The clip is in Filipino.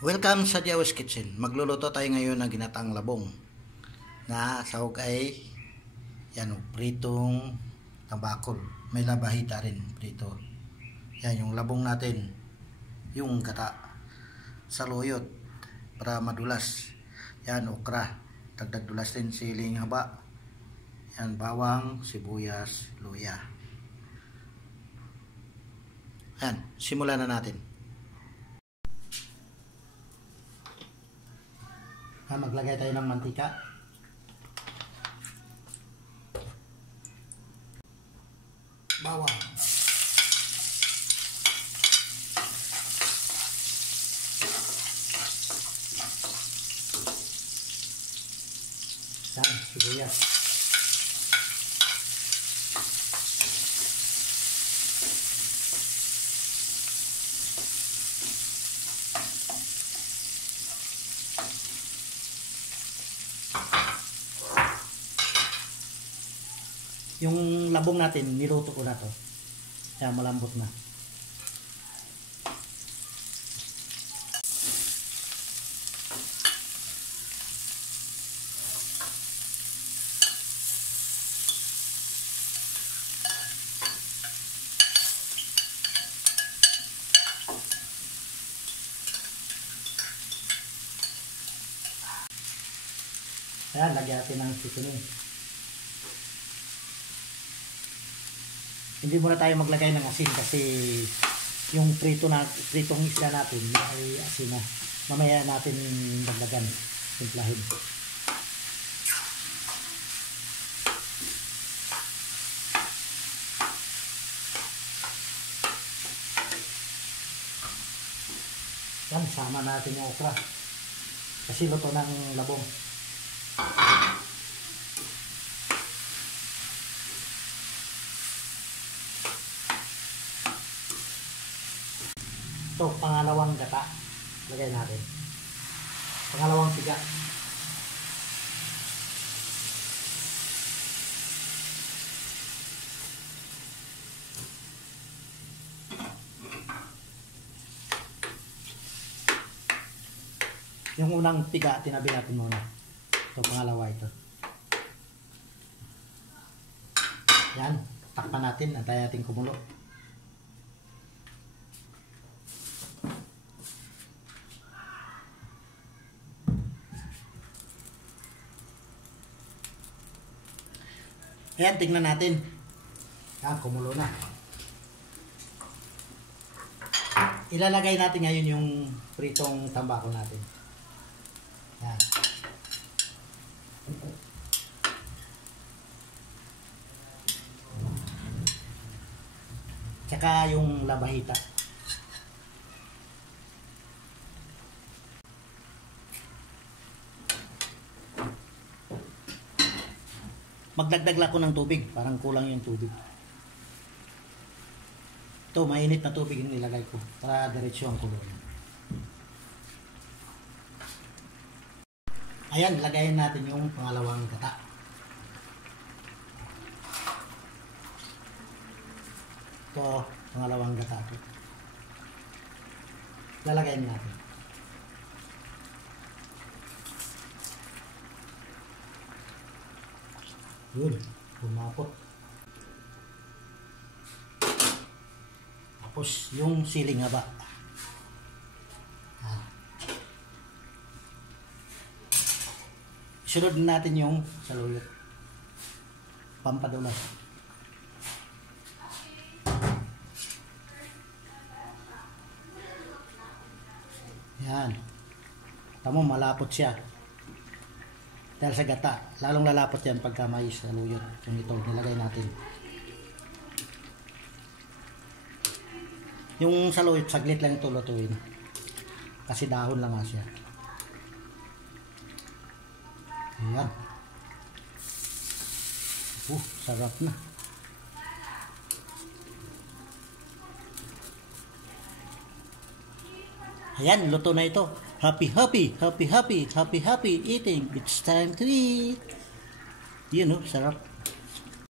Welcome sa Diaw's Kitchen. Magluluto tayo ngayon ng ginataang labong na sahog ay yan, pritong tambakol. May labahita rin prito. Yan yung labong natin. Yung gata. Saluyot para madulas. Yan, okra. Dagdag dulas din, siling haba. Yan, bawang, sibuyas, luya. Yan, simulan na natin. Maglagay tayo ng mantika. Bawang. Yan, sibuyas. Yung labong natin, niluto ko na to. Kaya malambot na. Ayan, lagyan natin ng seasoning. Hindi muna tayo maglagay ng asin kasi yung pritong isda natin ay asin na. Mamaya natin dagdagan, timplahin. Yan, sama natin yung okra. Kasi luto ng labong. Ito, pangalawang gata. Lagay natin. Pangalawang tiga. Yung unang tiga, tinabi natin muna. Ito, pangalawa ito. Yan, takpan natin. Antayin natin kumulo. Ayan, tingnan natin. Yan, kumulo na. Ilalagay natin ngayon yung pritong tambakol natin. Yan. Tsaka yung labahita. Magdagdag ako ng tubig, parang kulang yung tubig. Ito, mainit na tubig yung nilagay ko para diretso ang kulong. Ayan, lagayin natin yung pangalawang gata. Ito, pangalawang gata ito. Lalagayin natin. Yun, pumapot. Tapos yung siling haba. Sunod natin yung saluyot. Pampadulas. Yan. Tamo, malapot siya. Dahil sa gata, lalong lalapot yan pagka may saluyot. Yung ito, nilagay natin. Yung saluyot, saglit lang ito lutuin. Kasi dahon lang nga siya. Ayan. Sarap na. Ayan, luto na ito. Happy eating. It's time to eat. Yun, sarap.